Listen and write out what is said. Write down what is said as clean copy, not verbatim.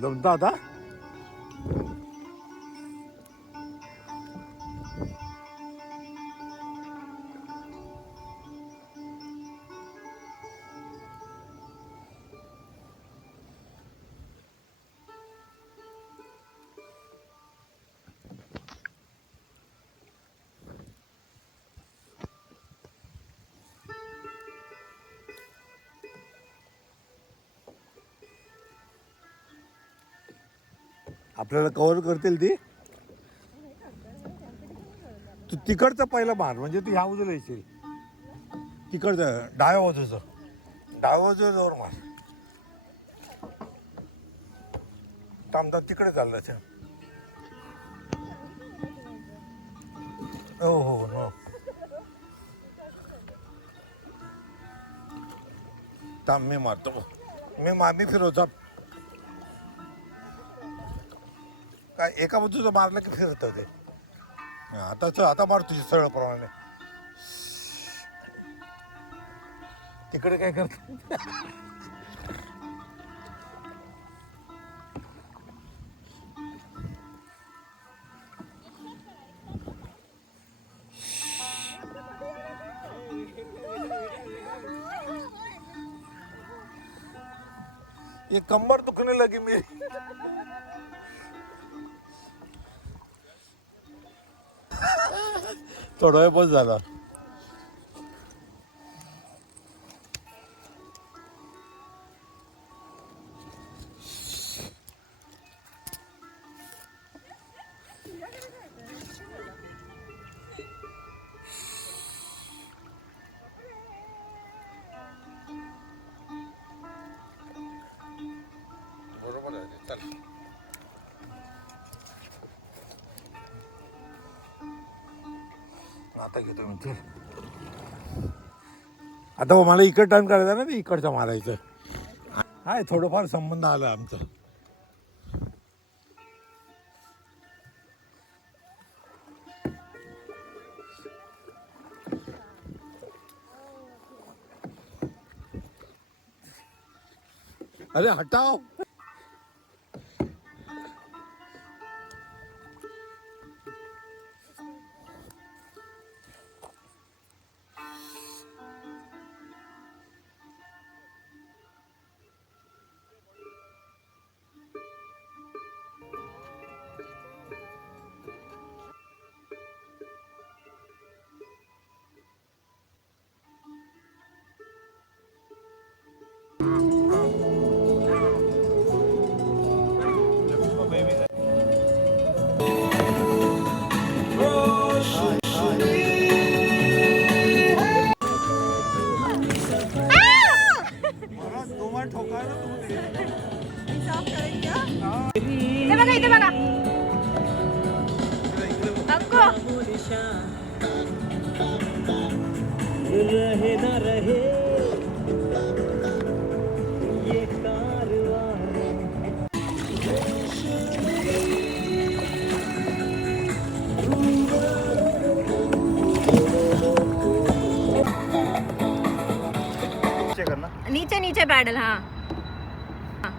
जमता आता. आपल्याला कव्हर करतील ती. तू तिकडचा पहिला मार, म्हणजे तू ह्या बाजूला येशील. तिकडचं डाव्या बाजूचं जोर मार. थांबतात तिकडे चाललं. हो हो हो. थांब मी मारतो. मी फिरवतो. काय एका बाजूचं मारलं की फिरतं ते. आता मार तुझी सरळ प्रमाणे. तिकडे काय करत. ये कंबर दुखने लगी मेरी. थोडा वेळ बस झाला. बरोबर आहे. चल आता घेतो मी. चल आता मला इकड टाइम करायचा ना, ते इकडचं मारायचं. हाय थोडंफार संबंध आला आमचा. अरे हटाओ. इथे बघा. अंको रहे ना रहे ये नीचे नीचे पैडल. हाँ हाँ.